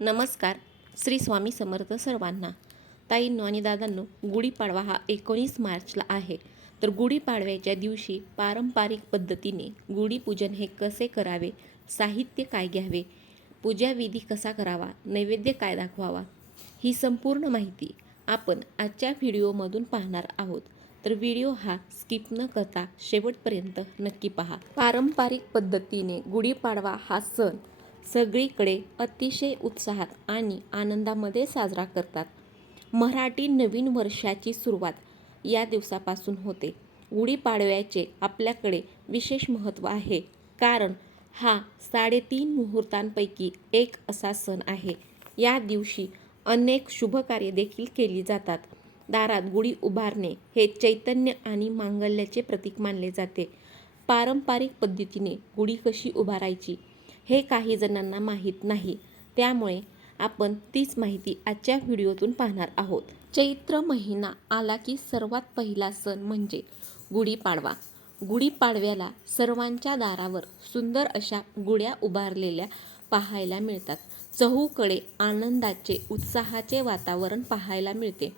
नमस्कार. श्री स्वामी समर्थ सर्वांना. ताईंनो आणि दादांनो, गुढीपाडवा हा 19 मार्चला आहे. तर गुढीपाडव्याच्या दिवशी पारंपरिक पद्धतीने गुढीपूजन हे कसे करावे, साहित्य काय घ्यावे, पूजाविधी कसा करावा, नैवेद्य काय दाखवावा, ही संपूर्ण माहिती आपण आजच्या व्हिडिओमधून पाहणार आहोत. तर व्हिडिओ हा स्किप न करता शेवटपर्यंत नक्की पहा. पारंपरिक पद्धतीने गुढीपाडवा हा सण सगळीकडे अतिशय उत्साहात आणि आनंदामध्ये साजरा करतात. मराठी नवीन वर्षाची सुरुवात या दिवसापासून होते. गुढीपाडव्याचे आपल्याकडे विशेष महत्त्व आहे, कारण हा 3.5 मुहूर्तांपैकी एक असा सण आहे. या दिवशी अनेक शुभकार्ये देखील केली जातात. दारात गुढी उभारणे हे चैतन्य आणि मांगल्याचे प्रतीक मानले जाते. पारंपरिक पद्धतीने गुढी कशी उभारायची हे काही जणांना माहीत नाही, त्यामुळे आपण तीच माहिती आजच्या व्हिडिओतून पाहणार आहोत. चैत्र महिना आला की सर्वात पहिला सण म्हणजे गुढीपाडवा. गुढीपाडव्याला सर्वांच्या दारावर सुंदर अशा गुढ्या उभारलेल्या पाहायला मिळतात. चहूकडे आनंदाचे, उत्साहाचे वातावरण पाहायला मिळते.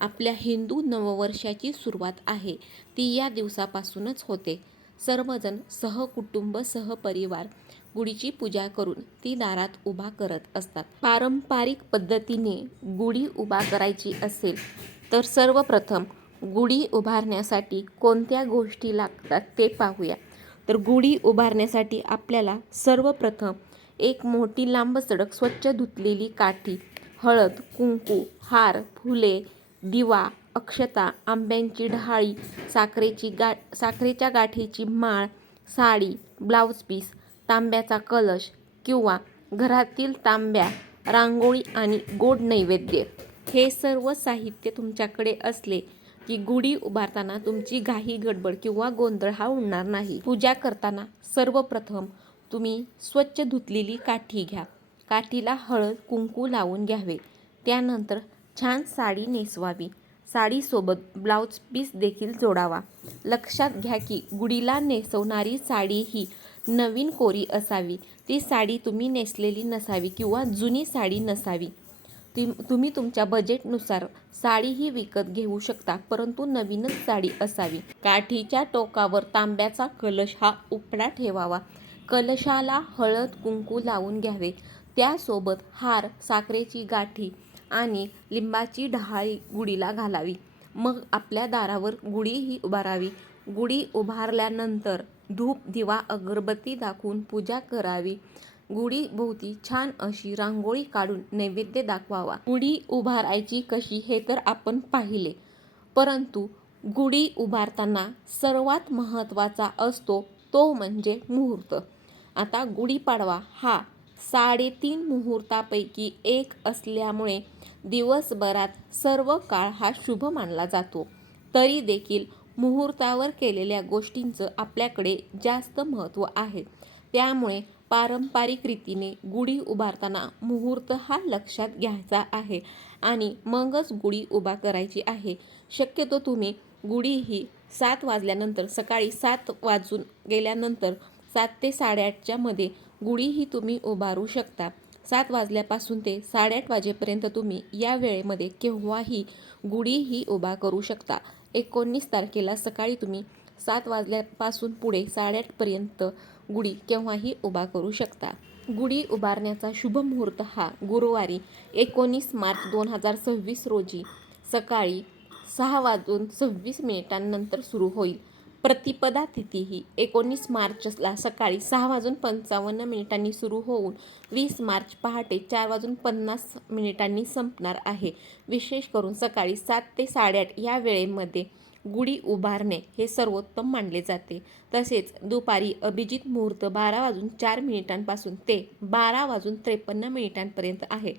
आपल्या हिंदू नववर्षाची सुरुवात आहे ती या दिवसापासूनच होते. सर्वजण सहकुटुंब, सहपरिवार गुढीची पूजा करून ती दारात उभा करत असतात. पारंपरिक पद्धतीने गुढी उभा करायची असेल तर सर्वप्रथम गुढी उभारण्यासाठी कोणत्या गोष्टी लागतात ते पाहूया. तर गुढी उभारण्यासाठी आपल्याला सर्वप्रथम एक मोठी लांब सडक स्वच्छ धुतलेली काठी, हळद, कुंकू, हार, फुले, दिवा, अक्षता, आंब्यांची डहाळी, साखरेच्या गाठीची माळ, साडी, ब्लाऊज पीस, तांब्याचा कलश किंवा घरातील तांब्या, रांगोळी आणि गोड नैवेद्य हे सर्व साहित्य तुमच्याकडे असले की गुढी उभारताना तुमची घाई गडबड किंवा गोंधळ हा उडणार नाही. पूजा करताना सर्वप्रथम तुम्ही स्वच्छ धुतलेली काठी घ्या. काठीला हळद कुंकू लावून घ्यावे. त्यानंतर छान साडी नेसवावी. साडीसोबत ब्लाऊज पीस देखील जोडावा. लक्षात घ्या की गुढीला नेसवणारी साडी ही नवीन कोरी असावी. ती साडी तुम्ही नेसलेली नसावी किंवा जुनी साडी नसावी. तुम्ही तुमच्या बजेटनुसार साडीही विकत घेऊ शकता, परंतु नवीनच साडी असावी. काठीच्या टोकावर तांब्याचा कलश हा उपडा ठेवावा. कलशाला हळद कुंकू लावून घ्यावे. त्यासोबत हार, साखरेची गाठी आणि लिंबाची डहाळी गुढीला घालावी. मग आपल्या दारावर गुढी ही उभारावी. गुढी उभारल्यानंतर धूप, दिवा, अगरबत्ती दाखवून पूजा करावी. गुढी भोवती छान अशी रांगोळी काढून नैवेद्य दाखवावा. गुढी उभारायची कशी हे तर आपण पाहिले, परंतु गुढी उभारताना सर्वात महत्त्वाचा असतो तो म्हणजे मुहूर्त. आता गुढीपाडवा हा 3.5 मुहूर्तापैकी एक असल्यामुळे दिवसभरात सर्व काळ हा शुभ मानला जातो. तरी देखील मुहूर्तावर केलेल्या गोष्टींचं आपल्याकडे जास्त महत्त्व आहे. त्यामुळे पारंपरिक रीतीने गुढी उभारताना मुहूर्त हा लक्षात घ्यायचा आहे आणि मगच गुढी उभा करायची आहे. शक्यतो तुम्ही गुढी ही 7 वाजल्यानंतर, सकाळी 7 वाजून गेल्यानंतर 7 ते 8:30च्या मध्ये गुढी ही तुम्ही उभारू शकता. 7 वाजल्यापासून ते 8:30 वाजेपर्यंत तुम्ही या वेळेमध्ये केव्हाही गुढी ही उभा करू शकता. 19 तारखेला सकाळी तुम्ही 7 वाजल्यापासून पुढे 8:30पर्यंत गुढी केव्हाही उभा करू शकता. गुढी उभारण्याचा शुभ मुहूर्त हा गुरुवारी 19 मार्च 2026 रोजी सकाळी 6:26 नंतर सुरू होईल. प्रतिपदा तिथी ही 19 मार्चला सकाळी 6:55 सुरू होऊन 20 मार्च पहाटे 4:50 संपणार आहे. विशेष करून सकाळी 7 ते 8:30 या वेळेमध्ये गुढी उभारणे हे सर्वोत्तम मानले जाते. तसेच दुपारी अभिजित मुहूर्त 12:04 ते 12:53 आहे.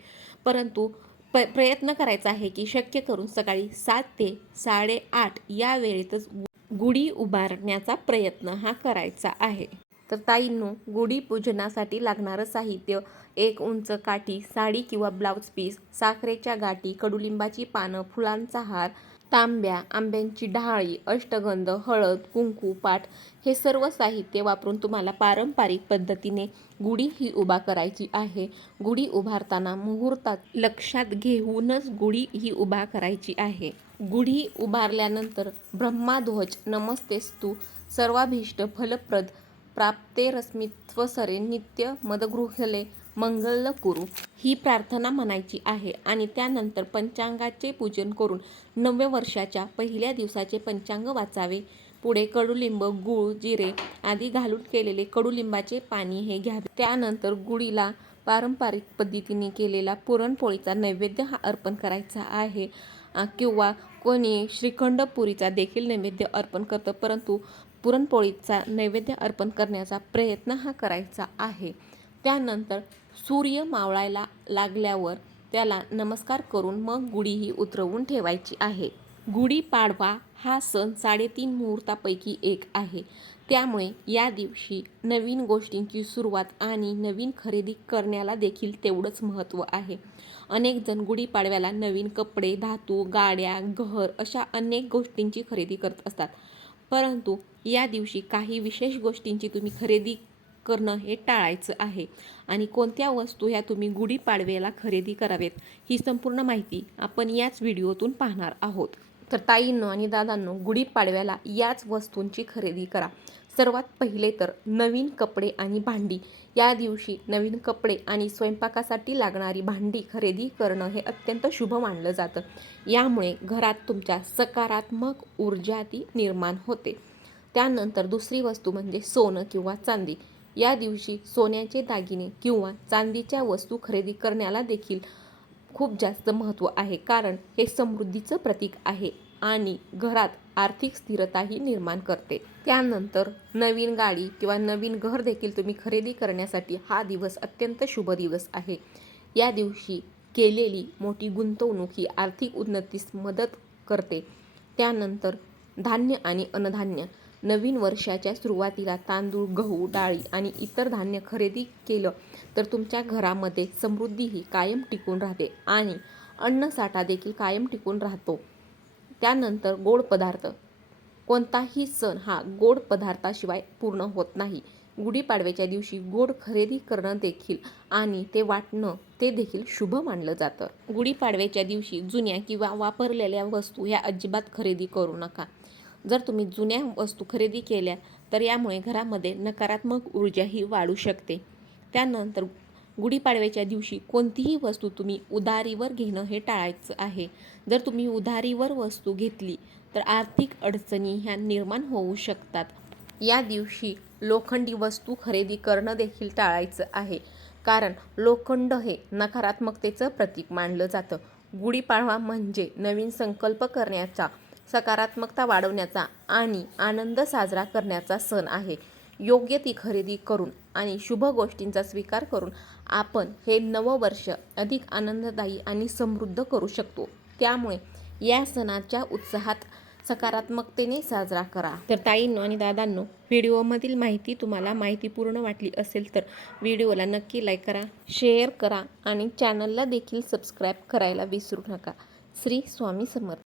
परंतु प्रयत्न करायचा आहे की शक्य करून सकाळी 7 ते 8:30 या वेळेतच गुढी उभारण्याचा प्रयत्न हा करायचा आहे. तर ताईंनो, गुढी पूजनासाठी लागणारं साहित्य: एक उंच काठी, साडी किंवा ब्लाऊज पीस, साखरेच्या गाठी, कडुलिंबाची पानं, फुलांचा हार, तांब्या, आंब्यांची डहाळी, अष्टगंध, हळद, कुंकू, पाट हे सर्व साहित्य वापरून तुम्हाला पारंपरिक पद्धतीने गुढी ही उभा करायची आहे. गुढी उभारताना मुहूर्तात लक्षात घेऊनच गुढी ही उभा करायची आहे. गुढी उभारल्यानंतर ब्रह्माध्वज नमस्तेस्तु सर्वाभीष्ट फलप्रद प्राप्तेरस्मित्वसरे नित्य मदगृह्यले मंगल कुरु ही प्रार्थना म्हणायची आहे. आणि त्यानंतर पंचांगाचे पूजन करून नव्या वर्षाच्या पहिल्या दिवसाचे पंचांग वाचावे. पुढे कडुलिंब, गूळ, जिरे आदी घालून केलेले कडुलिंबाचे पाणी हे घ्यावे. त्यानंतर गुढीला पारंपरिक पद्धतीने केलेला पुरणपोळीचा नैवेद्य हा अर्पण करायचा आहे. किंवा कोणी श्रीखंड पुरीचा देखील नैवेद्य अर्पण करतं, परंतु पुरणपोळीचा नैवेद्य अर्पण करण्याचा प्रयत्न हा करायचा आहे. त्यानंतर सूर्य मावळायला लागल्यावर त्याला नमस्कार करून मग गुढी ही उतरवून ठेवायची आहे. गुढीपाडवा हा सण 3.5 मुहूर्तापैकी एक आहे. त्यामुळे या दिवशी नवीन गोष्टींची सुरुवात आणि नवीन खरेदी करण्याला देखील तेवढंच महत्त्व आहे. अनेक जण गुढीपाडव्याला नवीन कपडे, धातू, गाड्या, घर अशा अनेक गोष्टींची खरेदी करत असतात. परंतु या दिवशी काही विशेष गोष्टींची तुम्ही खरेदी करणं हे टाळायचं आहे. आणि कोणत्या वस्तू ह्या तुम्ही गुढीपाडव्याला खरेदी करावेत ही संपूर्ण माहिती आपण याच व्हिडिओतून पाहणार आहोत. तर ताईंनो आणि दादांनो, गुढीपाडव्याला याच वस्तूंची खरेदी करा. सर्वात पहिले तर नवीन कपडे आणि भांडी. या दिवशी नवीन कपडे आणि स्वयंपाकासाठी लागणारी भांडी खरेदी करणं हे अत्यंत शुभ मानलं जातं. यामुळे घरात तुमच्या सकारात्मक ऊर्जा ती निर्माण होते. त्यानंतर दुसरी वस्तू म्हणजे सोनं किंवा चांदी. या दिवशी सोन्याचे दागिने किंवा चांदीच्या वस्तू खरेदी करण्याला देखील खूप जास्त महत्त्व आहे, कारण हे समृद्धीचं प्रतीक आहे आणि घरात आर्थिक स्थिरताही निर्माण करते. त्यानंतर नवीन गाडी किंवा नवीन घर देखील तुम्ही खरेदी करण्यासाठी हा दिवस अत्यंत शुभ दिवस आहे. या दिवशी केलेली मोठी गुंतवणूक ही आर्थिक उन्नतीस मदत करते. त्यानंतर धान्य आणि अन्नधान्य. नवीन वर्षाच्या सुरुवातीला तांदूळ, गहू, डाळी आणि इतर धान्य खरेदी केलं तर तुमच्या घरामध्ये समृद्धी ही कायम टिकून राहते आणि अन्नसाठा देखील कायम टिकून राहतो. त्यानंतर गोड पदार्थ. कोणताही सण हा गोड पदार्थाशिवाय पूर्ण होत नाही. गुढीपाडव्याच्या दिवशी गोड खरेदी करणं देखील आणि ते वाटणं ते देखील शुभ मानलं जातं. गुढीपाडव्याच्या दिवशी जुन्या किंवा वापरलेल्या वस्तू ह्या अजिबात खरेदी करू नका. जर तुम्ही जुन्या वस्तू खरेदी केल्या तर यामुळे घरामध्ये नकारात्मक ऊर्जा ही वाढू शकते. त्यानंतर गुढीपाडव्याच्या दिवशी कोणतीही वस्तू तुम्ही उधारीवर घेणं हे टाळायचं आहे. जर तुम्ही उधारीवर वस्तू घेतली तर आर्थिक अडचणी ह्या निर्माण होऊ शकतात. या दिवशी लोखंडी वस्तू खरेदी करणं देखील टाळायचं आहे, कारण लोखंड हे नकारात्मकतेचं प्रतीक मानलं जातं. गुढीपाडवा म्हणजे नवीन संकल्प करण्याचा, सकारात्मकता वाढवण्याचा आणि आनंद साजरा करण्याचा सण आहे. योग्य ती खरेदी करून आणि शुभ गोष्टींचा स्वीकार करून आपण हे नववर्ष अधिक आनंददायी आणि समृद्ध करू शकतो. त्यामुळे या सणाच्या उत्साहात सकारात्मकतेने साजरा करा. तर ताईंनो आणि दादांनो, व्हिडिओमधील माहिती तुम्हाला माहितीपूर्ण वाटली असेल तर व्हिडिओला नक्की लाईक करा, शेअर करा आणि चॅनलला देखील सबस्क्राईब करायला विसरू नका. श्री स्वामी समर्थ.